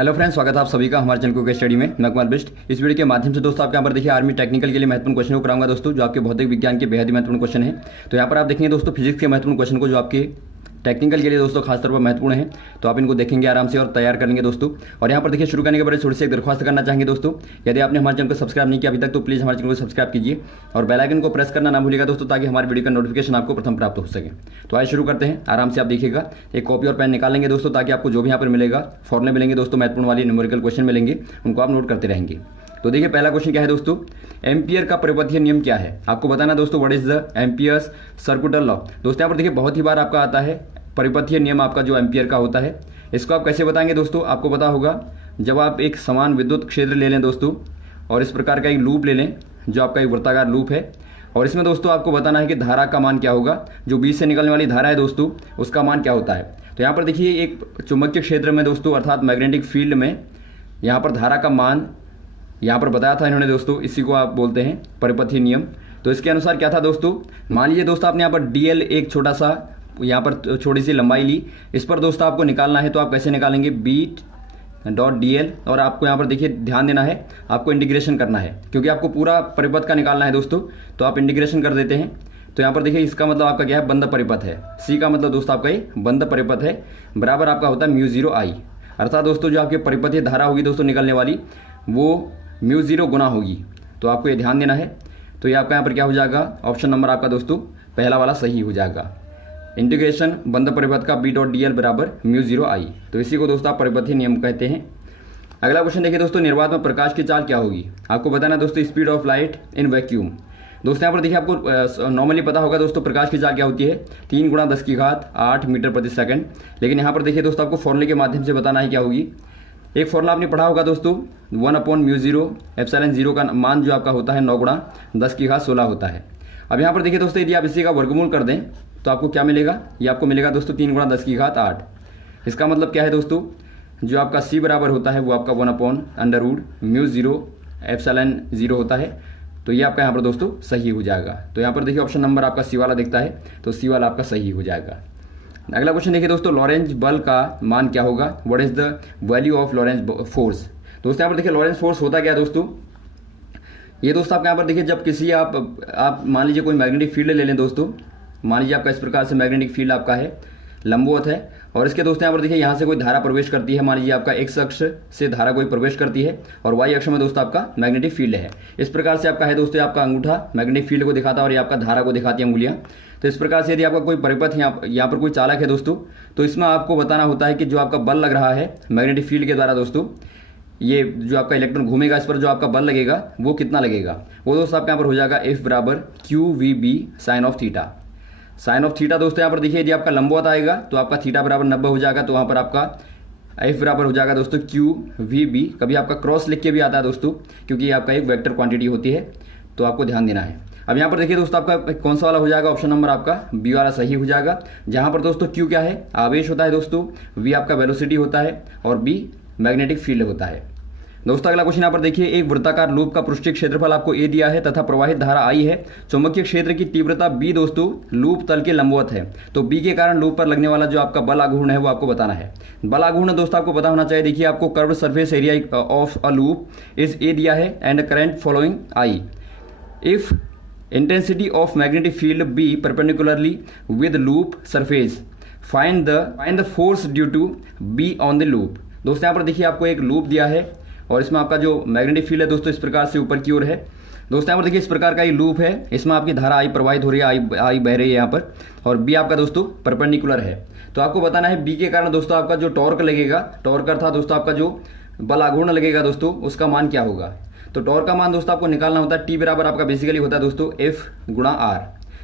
Hello friends, स्वागत है आप सभी का हमारे चैनल को स्टडी में। मैं कुमार बिस्ट। इस वीडियो के माध्यम से दोस्तों आपके यहाँ पर देखिए आर्मी टेक्निकल के लिए महत्वपूर्ण क्वेश्चन को कराऊंगा दोस्तों, जो आपके भौतिक विज्ञान के बेहद ही महत्वपूर्ण क्वेश्चन है। तो यहाँ पर आप देखेंगे दोस्तों फिजिक्स के महत्वपूर्ण क्वेश्चन को, जो आपके टेक्निकल के लिए दोस्तों खासतौर पर महत्वपूर्ण है। तो आप इनको देखेंगे आराम से और तैयार करेंगे दोस्तों। और यहाँ पर देखिए शुरू करने के बाद थोड़ी सी एक दरख्वास्त करना चाहेंगे दोस्तों, यदि आपने हमारे चैनल को सब्सक्राइब नहीं किया अभी तक तो प्लीज़ हमारे चैनल को सब्सक्राइब कीजिए और बेल आइकन को प्रेस करना ना भूलिएगा दोस्तों, ताकि हमारे वीडियो का नोटिफिकेशन आपको प्रथम प्राप्त हो सके। तो आइए शुरू करते हैं। आराम से आप देखिएगा, एक कॉपी और पेन निकाल लेंगे दोस्तों, ताकि आपको जो भी यहाँ पर मिलेगा फॉर्मूले मिलेंगे दोस्तों, महत्वपूर्ण वाली न्यूमेरिकल क्वेश्चन मिलेंगे, उनको आप नोट करते रहेंगे। तो देखिए पहला क्वेश्चन क्या है दोस्तों, एम्पियर का परिपथीय नियम क्या है। आपको बताना दोस्तों what is the amperes circular law. दोस्तों यहाँ पर देखिए बहुत ही बार आपका आता है परिपथीय नियम आपका जो एम्पियर का होता है। इसको आप कैसे बताएंगे दोस्तों, आपको पता होगा जब आप एक समान विद्युत क्षेत्र ले लें दोस्तों और इस प्रकार का एक लूप ले लें, जो आपका एक वृत्ताकार लूप है, और इसमें दोस्तों आपको बताना है कि धारा का मान क्या होगा, जो बीच से निकलने वाली धारा है दोस्तों उसका मान क्या होता है। तो यहाँ पर देखिए एक चुंबकीय क्षेत्र में दोस्तों अर्थात मैग्नेटिक फील्ड में यहाँ पर धारा का मान यहाँ पर बताया था इन्होंने दोस्तों, इसी को आप बोलते हैं परिपथीय नियम। तो इसके अनुसार क्या था दोस्तों, मान लीजिए दोस्तों आपने यहाँ पर डीएल एक छोटा सा यहाँ पर छोटी सी लंबाई ली, इस पर दोस्तों आपको निकालना है। तो आप कैसे निकालेंगे, बीट डॉट डीएल, और आपको यहाँ पर देखिए ध्यान देना है, आपको इंटीग्रेशन करना है क्योंकि आपको पूरा परिपथ का निकालना है दोस्तों। तो आप इंटीग्रेशन कर देते हैं। तो यहाँ पर देखिए इसका मतलब आपका क्या है, बंद परिपथ है। सी का मतलब दोस्तों आपका ये बंद परिपथ है, बराबर आपका होता है म्यू जीरो आई। अर्थात दोस्तों जो आपकी परिपथीय धारा होगी दोस्तों निकलने वाली, वो म्यू जीरो गुना होगी। तो आपको ये ध्यान देना है। तो ये आपका यहाँ पर क्या हो जाएगा, ऑप्शन नंबर आपका दोस्तों पहला वाला सही हो जाएगा। इंटीग्रेशन बंद परिपथ का बी डॉट डी एल बराबर म्यू जीरो आई। तो इसी को दोस्तों आप परिपथीय नियम कहते हैं। अगला क्वेश्चन देखिए दोस्तों, निर्वात में प्रकाश की चाल क्या होगी। आपको बताना दोस्तों speed of light in vacuum. दोस्तों यहाँ पर देखिए आपको नॉर्मली पता होगा दोस्तों प्रकाश की चाल क्या होती है, 3 × 10⁸ मीटर प्रति सेकंड। लेकिन यहाँ पर देखिए दोस्तों आपको फॉर्मूले के माध्यम से बताना है क्या होगी। एक फॉर्मूला आपने पढ़ा होगा दोस्तों, 1/μ0 एप्सिलॉन 0 का मान जो आपका होता है 9 × 10⁻16 होता है। अब यहाँ पर देखिए दोस्तों यदि आप इसी का वर्गमूल कर दें तो आपको क्या मिलेगा, ये आपको मिलेगा दोस्तों 3 × 10⁸। इसका मतलब क्या है दोस्तों, जो आपका सी बराबर होता है वो आपका 1/√μ0 एप्सिलॉन 0 होता है। तो ये आपका यहाँ पर दोस्तों सही हो जाएगा। तो यहाँ पर देखिए ऑप्शन नंबर आपका सी वाला दिखता है, तो सी वाला आपका सही हो जाएगा। अगला क्वेश्चन देखिए दोस्तों, लॉरेंज बल का मान क्या होगा, what is the value of Lorentz force. दोस्तों यहाँ पर देखिए लॉरेंज फोर्स होता क्या दोस्तों, ये दोस्तों आपके यहाँ पर देखिए जब किसी आप मान लीजिए कोई मैग्नेटिक फील्ड ले लें दोस्तों, मान लीजिए आपका इस प्रकार से मैग्नेटिक फील्ड आपका है, लंबवत है, और इसके दोस्तों यहाँ पर देखिए यहाँ से कोई धारा प्रवेश करती है। मान लीजिए आपका एक्स अक्ष से धारा कोई प्रवेश करती है और वाई अक्ष में दोस्तों आपका मैग्नेटिक फील्ड है। इस प्रकार से आपका है दोस्तों, आपका अंगूठा मैग्नेटिक फील्ड को दिखाता है और ये आपका धारा को दिखाती है अंगुलियाँ। तो इस प्रकार से यदि आपका कोई परिपथ यहाँ पर कोई चालक है दोस्तों, तो इसमें आपको बताना होता है कि जो आपका बल लग रहा है मैग्नेटिक फील्ड के द्वारा दोस्तों, ये जो आपका इलेक्ट्रॉन घूमेगा इस पर जो आपका बल लगेगा वो कितना लगेगा, वो दोस्तों आपके यहाँ पर हो जाएगा F बराबर QVB sine of theta. Sine of theta दोस्तों यहाँ पर देखिए यदि आपका लंबवत आएगा तो आपका थीटा बराबर 90 हो जाएगा। तो वहाँ पर आपका F बराबर हो जाएगा दोस्तों QVB। कभी आपका क्रॉस लिख के भी आता है दोस्तों, क्योंकि ये आपका एक वेक्टर क्वांटिटी होती है, तो आपको ध्यान देना है। अब यहाँ पर देखिए दोस्तों आपका कौन सा वाला हो जाएगा, ऑप्शन नंबर आपका बी वाला सही हो जाएगा। जहाँ पर दोस्तों Q क्या है, आवेश होता है दोस्तों, V आपका वेलोसिटी होता है और B मैग्नेटिक फील्ड होता है। दोस्तों अगला क्वेश्चन यहाँ पर देखिए, एक वृत्ताकार लूप का पृष्ठीय क्षेत्रफल आपको ए दिया है तथा प्रवाहित धारा आई है। चुंबकीय क्षेत्र की तीव्रता बी दोस्तों लूप तल के लंबवत है। तो बी के कारण लूप पर लगने वाला जो आपका बल आघूर्ण है वो आपको बताना है। बल आघूर्ण दोस्तों आपको पता होना चाहिए। देखिए आपको curved surface area of a loop is a दिया है and current following I. If intensity of magnetic field B perpendicularly with loop surface, find the force due to B on the loop. दोस्तों यहाँ पर देखिए आपको एक loop दिया है और इसमें आपका जो मैग्नेटिक फील्ड है दोस्तों इस प्रकार से ऊपर की ओर है। दोस्तों यहाँ पर देखिए इस प्रकार का ये लूप है, इसमें आपकी धारा आई प्रवाहित हो रही है, आई बह रही है यहाँ पर, और बी आपका दोस्तों परपेंडिकुलर है। तो आपको बताना है बी के कारण दोस्तों आपका जो टॉर्क लगेगा, टॉर्क अर्थात दोस्तों आपका जो बल आघूर्ण लगेगा दोस्तों उसका मान क्या होगा। तो टॉर्क का मान दोस्तों आपको निकालना होता है, टी बराबर आपका बेसिकली होता है दोस्तों F × R,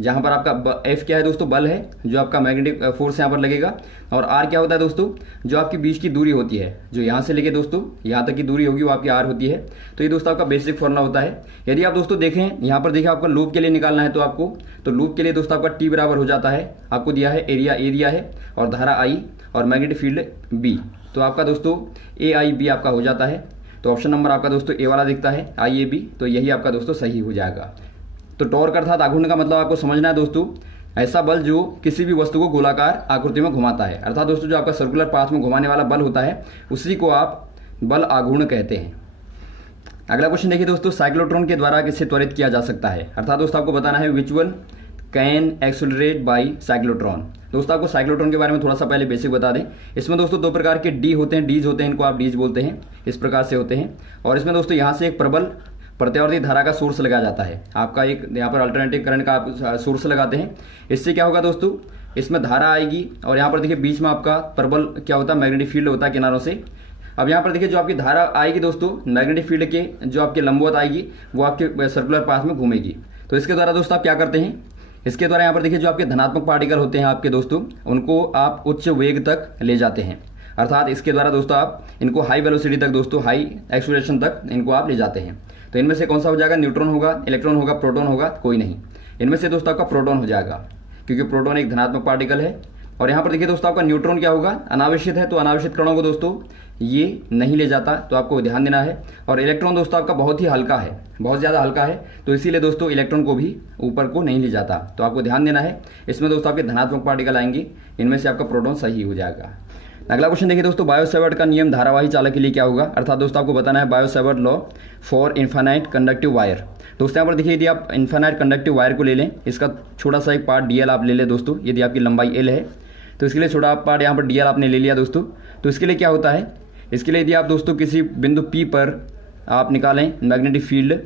जहाँ पर आपका F क्या है दोस्तों, बल है जो आपका मैग्नेटिक फोर्स यहाँ पर लगेगा, और R क्या होता है दोस्तों, जो आपकी बीच की दूरी होती है, जो यहाँ से लेके दोस्तों यहाँ तक की दूरी होगी वो आपकी R होती है। तो ये दोस्तों आपका बेसिक फॉर्मूला होता है। यदि आप दोस्तों देखें यहाँ पर देखिए आपका लूप के लिए निकालना है, तो आपको तो लूप के लिए दोस्तों आपका T बराबर हो जाता है, आपको दिया है एरिया A दिया है और धारा I और मैग्नेटिक फील्ड B। तो आपका दोस्तों AIB आपका हो जाता है। तो ऑप्शन नंबर आपका दोस्तों ए वाला दिखता है IAB। तो यही आपका दोस्तों सही हो जाएगा। तो टॉर्क अर्थात आघूर्ण का मतलब आपको समझना है दोस्तों, ऐसा बल जो किसी भी वस्तु को गोलाकार आकृति में घुमाता है। अर्थात दोस्तों जो आपका सर्कुलर पाथ में घुमाने वाला बल होता है उसी को आप बल आघूर्ण कहते हैं। अगला क्वेश्चन देखिए दोस्तों, साइक्लोट्रॉन के द्वारा किसे त्वरित किया जा सकता है, अर्थात दोस्तों आपको बताना है which one can accelerate by cyclotron. दोस्तों आपको साइक्लोट्रॉन के बारे में थोड़ा सा पहले बेसिक बता दें। इसमें दोस्तों दो प्रकार के डी होते हैं, डीज होते हैं, इनको आप डीज बोलते हैं, इस प्रकार से होते हैं। और इसमें दोस्तों यहाँ से एक प्रबल प्रत्यावर्ती धारा का सोर्स लगाया जाता है, आपका एक यहाँ पर अल्टरनेटिव करंट का आप सोर्स लगाते हैं। इससे क्या होगा दोस्तों, इसमें धारा आएगी और यहाँ पर देखिए बीच में आपका प्रबल क्या होता है, मैग्नेटिक फील्ड होता है किनारों से। अब यहाँ पर देखिए जो आपकी धारा आएगी दोस्तों, मैग्नेटिक फील्ड के जो आपके लंबवत आएगी वो आपके सर्कुलर पाथ में घूमेगी। तो इसके द्वारा दोस्तों आप क्या करते हैं, इसके द्वारा यहाँ पर देखिए जो आपके धनात्मक पार्टिकल होते हैं आपके दोस्तों, उनको आप उच्च वेग तक ले जाते हैं। अर्थात इसके द्वारा दोस्तों आप इनको हाई वेलोसिटी तक दोस्तों, हाई एक्सेलरेशन तक इनको आप ले जाते हैं। तो इनमें से कौन सा हो जाएगा, न्यूट्रॉन होगा, इलेक्ट्रॉन होगा, प्रोटॉन होगा, कोई नहीं। इनमें से दोस्तों आपका प्रोटॉन हो जाएगा, क्योंकि प्रोटॉन एक धनात्मक पार्टिकल है। और यहाँ पर देखिए दोस्तों आपका न्यूट्रॉन क्या होगा, अनावेशित है, तो अनावेशित कणों को दोस्तों ये नहीं ले जाता, तो आपको ध्यान देना है। और इलेक्ट्रॉन दोस्तों आपका बहुत ही हल्का है, बहुत ज़्यादा हल्का है, तो इसीलिए दोस्तों इलेक्ट्रॉन को भी ऊपर को नहीं ले जाता, तो आपको ध्यान देना है। इसमें दोस्तों आपके धनात्मक पार्टिकल आएंगे, इनमें से आपका प्रोटॉन सही हो जाएगा। अगला क्वेश्चन देखिए दोस्तों, बायो-सैवर्ट का नियम धारावाही चालक के लिए क्या होगा, अर्थात दोस्तों आपको बताना है bio-Savart law for infinite conductive wire. दोस्तों यहाँ पर देखिए, यदि आप इन्फानाइट कंडक्टिव वायर को ले लें, इसका छोटा सा एक पार्ट डीएल आप ले लें दोस्तों, यदि आपकी लंबाई एल है तो इसके लिए छोटा पार्ट यहाँ पर डीएल आपने ले लिया दोस्तों। तो इसके लिए क्या होता है, इसके लिए यदि आप दोस्तों किसी बिंदु P पर आप निकालें मैग्नेटिक फील्ड,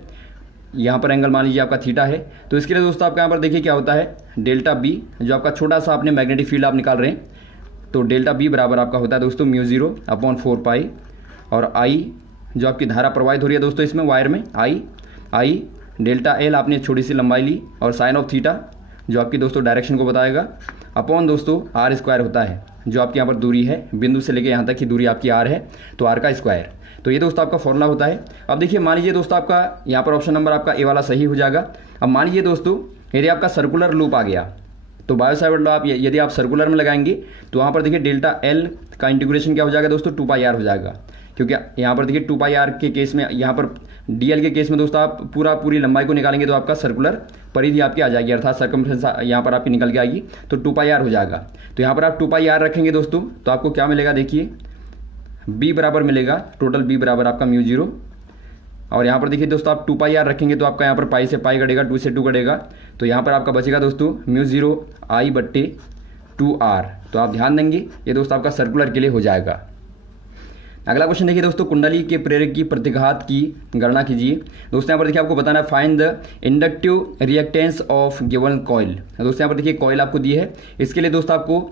यहाँ पर एंगल मान लीजिए आपका थीटा है, तो इसके लिए दोस्तों आपका यहाँ पर देखिए क्या होता है, डेल्टा बी, जो आपका छोटा सा आपने मैग्नेटिक फील्ड आप निकाल रहे हैं, तो डेल्टा बी बराबर आपका होता है दोस्तों μ0/4π, और आई जो आपकी धारा प्रवाहित हो रही है दोस्तों इसमें वायर में, आई डेल्टा एल आपने छोटी सी लंबाई ली, और साइन ऑफ थीटा जो आपकी दोस्तों डायरेक्शन को बताएगा, अपॉन दोस्तों आर स्क्वायर होता है, जो आपकी यहाँ पर दूरी है, बिंदु से लेके यहाँ तक की दूरी आपकी आर है, तो आर का स्क्वायर। तो ये दोस्तों आपका फॉर्मूला होता है। अब देखिए मान लीजिए दोस्तों आपका यहाँ पर ऑप्शन नंबर आपका ए वाला सही हो जाएगा। अब मान लीजिए दोस्तों यदि आपका सर्कुलर लूप आ गया, तो बायो-सैवर्ट लॉ आप यदि आप सर्कुलर में लगाएंगे तो वहाँ पर देखिए डेल्टा एल का इंटीग्रेशन क्या हो जाएगा दोस्तों, 2πr हो जाएगा, क्योंकि यहाँ पर देखिए 2πr के केस में, यहाँ पर डीएल के केस में दोस्तों आप पूरी लंबाई को निकालेंगे तो आपका सर्कुलर परिधि आपकी आ जाएगी, अर्थात सर्कमफ्रेंस यहाँ पर आपकी निकल के आएगी, तो 2πr हो जाएगा। तो यहाँ पर आप 2πr रखेंगे दोस्तों, तो आपको क्या मिलेगा, देखिए b बराबर मिलेगा, टोटल b बराबर आपका μ0, और यहाँ पर देखिए दोस्तों आप 2πr रखेंगे तो आपका यहाँ पर पाई से पाई कटेगा, 2 से 2 कटेगा, तो यहाँ पर आपका बचेगा दोस्तों μ0 I/2r। तो आप ध्यान देंगे, ये दोस्तों आपका सर्कुलर के लिए हो जाएगा। अगला क्वेश्चन देखिए दोस्तों, कुंडली के प्रेरक की प्रतिघात की गणना कीजिए। दोस्तों यहाँ पर देखिए आपको बताना है find the inductive reactance of given coil. दोस्तों यहाँ पर देखिए कॉइल आपको दी है, इसके लिए दोस्तों आपको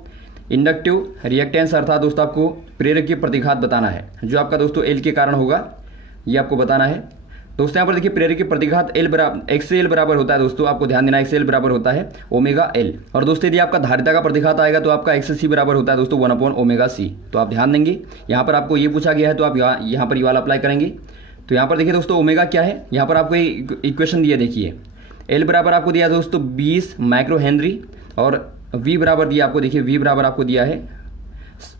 इंडक्टिव रिएक्टेंस अर्थात दोस्तों आपको प्रेरक की प्रतिघात बताना है, जो आपका दोस्तों एल के कारण होगा, ये आपको बताना है। दोस्तों यहाँ पर देखिए प्रेरक की प्रतिघात एल बराबर एक्स एल बराबर होता है दोस्तों, आपको ध्यान देना एक्स एल बराबर होता है ओमेगा एल। और दोस्तों यदि आपका धारिता का प्रतिघात आएगा तो आपका एक्स सी बराबर होता है दोस्तों 1/ओमेगा-c। तो आप ध्यान देंगे, यहाँ पर आपको ये पूछा गया है तो आप यहाँ पर ये वाला अप्लाई करेंगे। तो यहाँ पर देखिए दोस्तों ओमेगा क्या है, यहाँ पर आपको इक्वेशन दिया, देखिए एल बराबर आपको दिया दोस्तों 20 माइक्रो हेनरी, और वी बराबर दिया आपको, देखिए वी बराबर आपको दिया है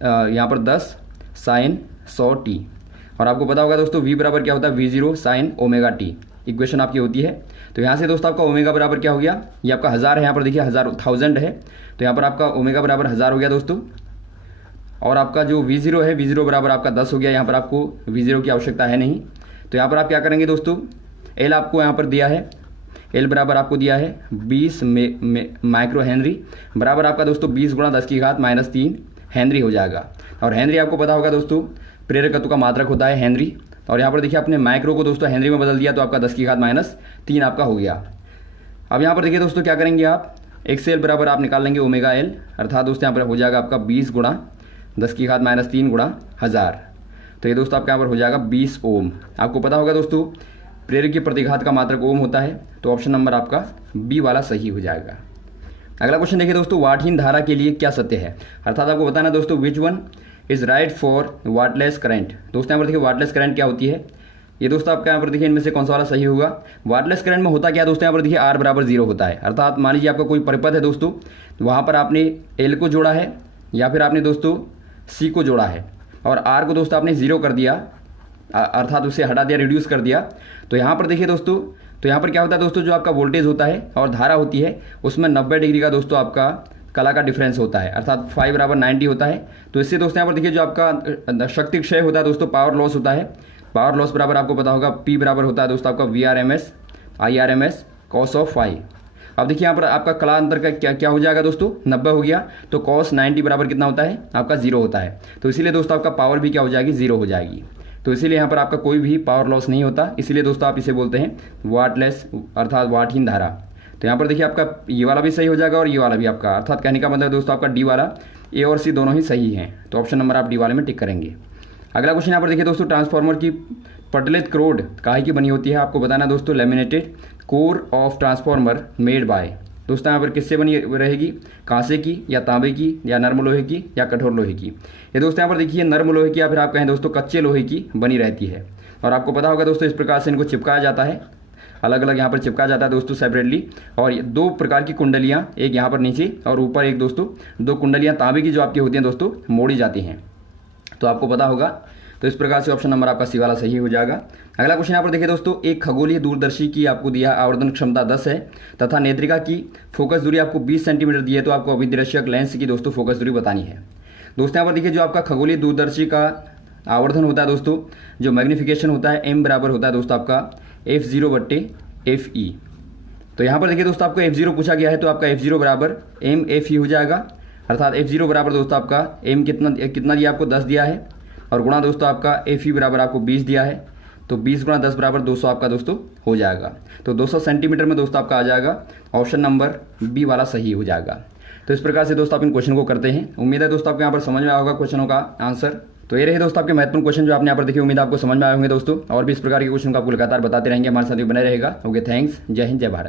यहाँ पर 10 साइन 100t, और आपको पता होगा दोस्तों v बराबर क्या होता है, v0 sine omega t, equation आपकी होती है। तो यहाँ से दोस्तों आपका ओमेगा बराबर क्या हो गया, ये आपका 1000 है, यहाँ पर देखिए 1000 है, तो यहाँ पर आपका ओमेगा बराबर 1000 हो गया दोस्तों, और आपका जो v0 है, v0 बराबर आपका 10 हो गया, यहाँ पर आपको v0 की आवश्यकता है नहीं। तो यहाँ पर आप क्या करेंगे दोस्तों, एल आपको यहाँ पर दिया है, एल बराबर आपको दिया है 20 माइक्रो हेनरी, बराबर आपका दोस्तों 20 × 10⁻³ हेनरी हो जाएगा। और हेनरी आपको पता होगा दोस्तों प्रेरकत्व का मात्रक होता है हेनरी, और यहाँ पर देखिए आपने माइक्रो को दोस्तों हेनरी में बदल दिया, तो आपका 10⁻³ आपका हो गया। अब यहाँ पर देखिए दोस्तों क्या करेंगे आप, एक्स एल बराबर आप निकाल लेंगे ओमेगा एल, अर्थात दोस्तों यहाँ पर हो जाएगा आपका 20 × 10⁻³ × 1000, तो ये दोस्तों आपका यहाँ पर हो जाएगा 20 ओम। आपको पता होगा दोस्तों प्रेरक की प्रतिघात का मात्रक ओम होता है, तो ऑप्शन नंबर आपका बी वाला सही हो जाएगा। अगला क्वेश्चन देखिए दोस्तों, वाटहीन धारा के लिए क्या सत्य है, अर्थात आपको बताना दोस्तों which one is right for wattless current. दोस्तों यहाँ पर देखिए वाटलेस करंट क्या होती है, ये दोस्तों आपका यहाँ पर देखिए इनमें से कौन सा वाला सही होगा। वाटलेस करंट में होता क्या है दोस्तों, यहाँ पर देखिए r बराबर 0 होता है, अर्थात मान लीजिए आपका कोई परिपथ है दोस्तों, वहाँ पर आपने l को जोड़ा है या फिर आपने दोस्तों c को जोड़ा है, और r को दोस्तों आपने 0 कर दिया, अर्थात उसे हटा दिया, रिड्यूस कर दिया। तो यहाँ पर देखिए दोस्तों, तो यहाँ पर क्या होता है दोस्तों, जो आपका वोल्टेज होता है और धारा होती है उसमें 90 डिग्री का दोस्तों आपका कला का डिफरेंस होता है, अर्थात फाई बराबर 90 होता है। तो इससे दोस्तों यहाँ पर देखिए जो आपका शक्ति क्षय होता है दोस्तों, पावर लॉस होता है। पावर लॉस बराबर आपको पता होगा पी बराबर होता है दोस्तों आपका VRMS IRMS cos of phi. अब देखिए यहाँ पर आपका कला अंतर का क्या हो जाएगा दोस्तों, 90 हो गया। तो कॉस 90 बराबर कितना होता है आपका 0 होता है। तो इसीलिए दोस्तों आपका पावर भी क्या हो जाएगी, 0 हो जाएगी। तो इसीलिए यहाँ पर आपका कोई भी पावर लॉस नहीं होता, इसीलिए दोस्तों आप इसे बोलते हैं वाटलेस अर्थात वाटहीन धारा। तो यहाँ पर देखिए आपका ये वाला भी सही हो जाएगा और ये वाला भी आपका, अर्थात कहने का मतलब दोस्तों आपका डी वाला, ए और सी दोनों ही सही हैं। तो ऑप्शन नंबर आप डी वाले में टिक करेंगे। अगला क्वेश्चन यहाँ पर देखिए दोस्तों, ट्रांसफार्मर की पटलेट क्रोड काहे की बनी होती है, आपको बताना दोस्तों। Laminated core of transformer made by, दोस्तों यहाँ पर किससे बनी रहेगी, कांसे की या तांबे की या नर्म लोहे की या कठोर लोहे की। ये दोस्तों यहाँ पर देखिए नर्म लोहे की या फिर आप कहें दोस्तों कच्चे लोहे की बनी रहती है। और आपको पता होगा दोस्तों इस प्रकार से इनको चिपकाया जाता है, अलग अलग यहाँ पर चिपकाया जाता है दोस्तों सेपरेटली। और दो प्रकार की कुंडलियाँ, एक यहाँ पर नीचे और ऊपर एक दोस्तों, दो कुंडलियाँ तांबे की जो आपकी होती हैं दोस्तों मोड़ी जाती हैं। तो आपको पता होगा। तो इस प्रकार से ऑप्शन नंबर आपका सी वाला सही हो जाएगा। अगला क्वेश्चन यहाँ पर देखिए दोस्तों, एक खगोलीय दूरदर्शी की आपको दिया आवर्धन क्षमता 10 है तथा नेत्रिका की फोकस दूरी आपको 20 सेंटीमीटर दी है। तो आपको अभिदर्शक लेंस की दोस्तों फोकस दूरी बतानी है। दोस्तों यहाँ पर देखिए जो आपका खगोलीय दूरदर्शी का आवर्धन होता है दोस्तों, जो मैग्निफिकेशन होता है m बराबर होता है दोस्तों आपका f0/fe। तो यहाँ पर देखिए दोस्तों आपको f0 पूछा गया है, तो आपका f0 बराबर m/fe हो जाएगा। अर्थात f0 बराबर दोस्तों आपका m कितना दिया आपको 10 दिया है, और गुणा दोस्तों आपका fe बराबर आपको 20 दिया है। तो 20 गुणा 10 बराबर 200 आपका दोस्तों हो जाएगा। तो 200 सेंटीमीटर में दोस्तों आपका आ जाएगा, ऑप्शन नंबर बी वाला सही हो जाएगा। तो इस प्रकार से दोस्तों आप इन क्वेश्चन को करते हैं। उम्मीद है दोस्तों आपको यहाँ पर समझ में आया होगा क्वेश्चनों का आंसर। तो ये रहे दोस्तों आपके महत्वपूर्ण क्वेश्चन जो आपने यहाँ पर देखे। उम्मीद आपको समझ में आए होंगे दोस्तों, और भी इस प्रकार के क्वेश्चन को आपको लगातार बताते रहेंगे, हमारे साथ भी बने रहेगा। ओके, थैंक्स, जय हिंद, जय भारत।